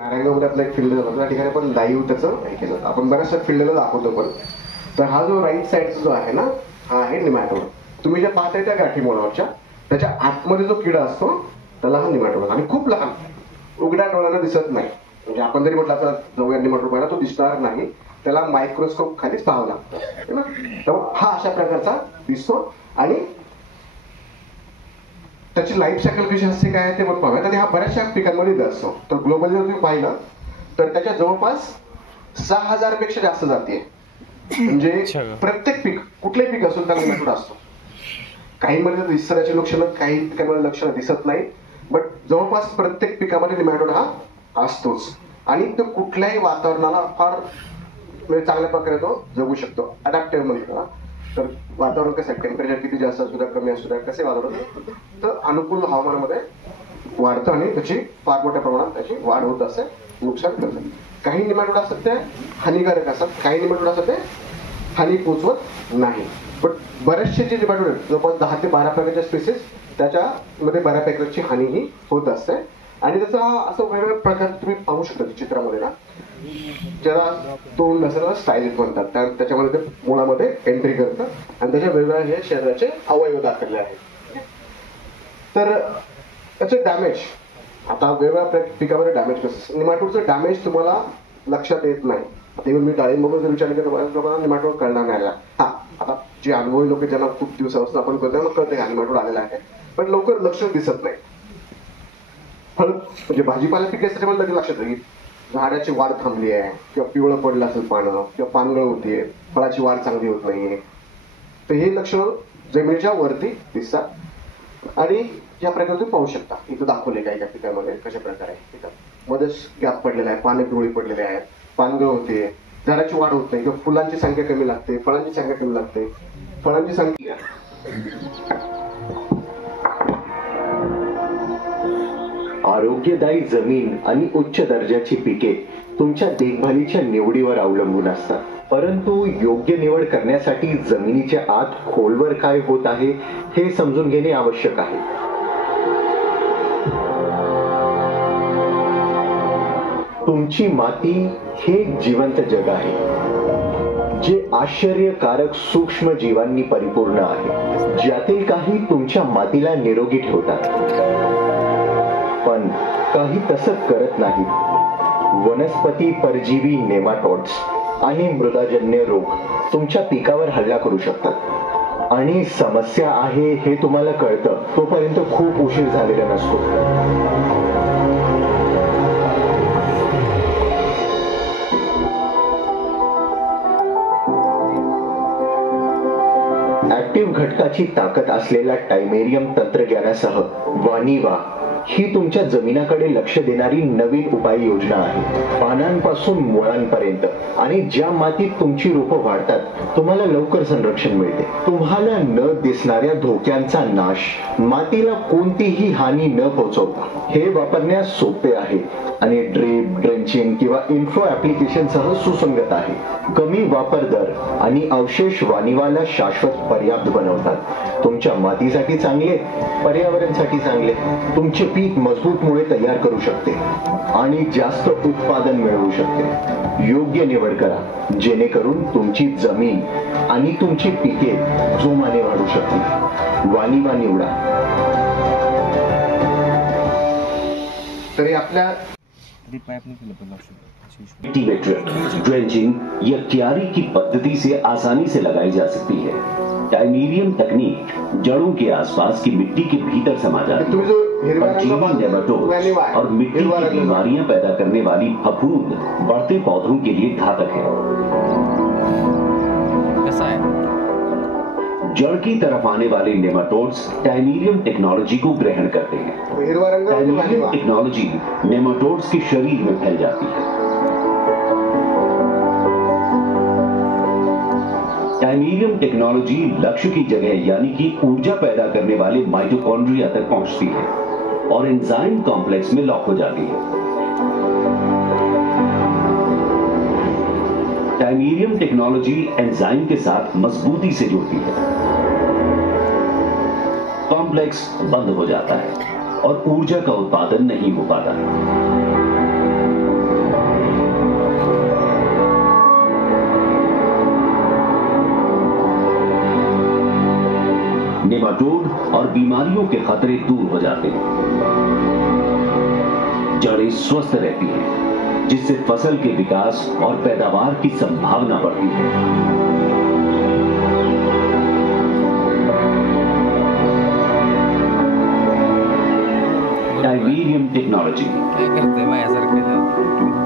नारायणगावमध्ये आपला एक फील्ड झाला त्या ठिकाणी आपण लाईव्ह त्याचं हे केलं. आपण बऱ्याचशा फील्डला दाखवतो पण. तर हा जो राईट साईडचा जो आहे ना, हा आहे निमॅटोड. तुम्ही ज्या पाहताय त्या गाठी मुळावरच्या त्याच्या आतमध्ये जो किडा असतो त्याला हा निमॅटोड. आणि खूप लहान, उघड्या डोळ्याला दिसत नाही. म्हणजे आपण जरी म्हटलं तर जवळ निमॅटोड पाहिला तो दिसणार नाही, त्याला मायक्रोस्कोप खालीच पाहावं लागतं. तर हा अशा प्रकारचा दिसतो. आणि त्याची लाईफ सायकल कशी असते काय ते पण पाहूयात. आणि हा बऱ्याचशा पिकांमध्ये असतो. तर ग्लोबली जर तुम्ही पाहिलं तर त्याच्या जवळपास 6000 पेक्षा जास्त जाती आहे. म्हणजे प्रत्येक पीक, कुठलंही पीक असून त्याला निमॅटोड असतो. काहींमध्ये दिसण्याची लक्षणं, काही पिकांमध्ये लक्षणं दिसत नाही, बट जवळपास प्रत्येक पिकामध्ये निमॅटोड हा असतोच. आणि तो कुठल्याही वातावरणाला फार म्हणजे चांगल्या प्रकारे तो जगू शकतो. अडॅप्टिव्ह म्हणतो त्याला. तर वातावरण कसं आहे, टेम्परेचर किती जास्त असू द्या कमी असू द्या कसे वातावरण, तर अनुकूल हवामानामध्ये वाढतं आणि त्याची फार मोठ्या प्रमाणात त्याची वाढ होत असते, नुकसान करतात. काही निमॅटोड असतात ते हानिकारक असतात, काही निमॅटोड असतात ते हानी पोचवत नाही. पण बरेचसे जे निमॅटोड आहेत जवळपास 10 ते 12 प्रकारच्या स्पेसिस त्याच्यामध्ये बऱ्यापैकी हानीही होत असते. आणि त्याचा हा असं वेगवेगळ्या प्रकार तुम्ही पाहू शकता चित्रामध्ये ना, ज्याला तोंड नसलेला स्टाईल म्हणतात. त्याच्यामध्ये ते मुळामध्ये एंट्री करतं आणि त्याच्या वेगवेगळ्या हे शरीराचे अवयव दाखवले आहेत. तर त्याचे डॅमेज, आता वेगवेगळ्या पिकामध्ये डॅमेज कसं, निमॅटोडचं डॅमेज तुम्हाला लक्षात येत नाही. आता मी डाळिंबाबद्दल जर विचार केला निमॅटोड कळणार नाही. हा आता जे अनुभवी लोक ज्यांना खूप दिवसापासून आपण करतो त्यांना कळते हा निमॅटोड आलेला आहे, पण लवकर लक्ष दिसत नाही. फळ म्हणजे भाजीपाला पिकासाठी मला लगेच लक्षात येईल झाडाची वाढ थांबली आहे, किंवा पिवळं पडलं असेल पानं, किंवा पानगळ होतीये, फळाची वाढ चांगली होत नाहीये. तर हे लक्षणं जमिनीच्या वरती दिसतात. आणि या प्रकारे तुम्ही पाहू शकता, इथं दाखवले काय त्या पिकामध्ये कशा प्रकारे पिकात मध्येच गॅप पडलेला आहे, पाने पिवळी पडलेले आहेत, पानगळ होते, झाडाची वाढ होत नाही, किंवा फुलांची संख्या कमी लागते, फळांची संख्या कमी लागते. फळांची संख्या आरोग्यदायी जमीन आणि उच्च दर्जाची पिके तुमच्या देखभालीच्या निवडीवर अवलंबून असतात. परंतु योग्य निवड करण्यासाठी जमिनीच्या आत खोलवर काय होत आहे हे समजून घेणे आवश्यक आहे. तुमची माती हे एक जिवंत जग आहे जे आश्चर्यकारक सूक्ष्म जीवांनी परिपूर्ण आहे. ज्यातील काही तुमच्या मातीला निरोगी ठेवतात, पण काही तसंच करत नाहीत. वनस्पती परजीवी, नेमाटोड्स आणि मृदाजन्य रोग तुमच्या पिकावर हल्ला करू शकतात. आणि समस्या आहे हे तुम्हाला कळतं तोपर्यंत खूप उशीर झालेला नसतो. ऍक्टिव्ह घटकाची ताकद असलेल्या टायमेरियम तंत्रज्ञानासह वानिवा ही तुमच्या जमिनाकडे लक्ष देणारी नवीन उपाययोजना आहे. पानांपासून मुळांपर्यंत आणि ज्या मातीत तुमची रोपं वाढतात तुम्हाला लवकर संरक्षण मिळते. तुम्हाला न दिसणाऱ्या धोक्यांचा नाश, मातीला कोणतीही हानी न पोहोचवता हे वापरण्यास सोपे आहे आणि ड्रीप, ड्रेंचिंग किंवा इन्फो ऍप्लिकेशन सह सुसंगत आहे. कमी वापर दर आणि अवशेष वानिवाला शाश्वत पर्याप्त बनवतात. तुमच्या मातीसाठी चांगले, पर्यावरणासाठी चांगले, तुमचे पीक मजबूत मुळे तयार करू शकते आणि जास्त उत्पादन मिळवू शकते. योग्य निवड करा जेणेकरून तुमची जमीन आणि तुमची पिके जोमाने वाढू शकतील. वानिवा निवडा. तरी आपल्या कल्टीवेटर, ड्रेंचिंग या क्यारी की पद्धति से आसानी से लगाई जा सकती है. टाइमेरियम तकनीक जड़ों के आसपास की मिट्टी के भीतर समा जाती है. परजीवी, नेमाटोड्स और मिट्टी की बीमारियां पैदा करने वाली फफूंद बढ़ते पौधों के लिए घातक है. जड़ की तरफ आने वाले नेमाटोड्स टाइमेरियम टेक्नोलॉजी को ग्रहण करते हैं. टाइमेरियम टेक्नोलॉजी नेमाटोड्स के शरीर में फैल जाती है. टाइमेरियम टेक्नोलॉजी लक्ष्य की जगह यानी कि ऊर्जा पैदा करने वाले माइटोकॉन्ड्रिया तक पहुंचती है और एंजाइम कॉम्प्लेक्स में लॉक हो जाती है. टाइमेरियम टेक्नोलॉजी एंजाइम के साथ मजबूती से जुड़ती है. कॉम्प्लेक्स बंद हो जाता है और ऊर्जा का उत्पादन नहीं हो पाता. नेमाटोड और बीमारियों के खतरे दूर हो जाते हैं। जड़ें स्वस्थ रहती हैं, जिससे फसल के विकास और पैदावार की संभावना बढ़ती है। टाइमेरियम टेक्नोलॉजी काय करते माझ्यासारखं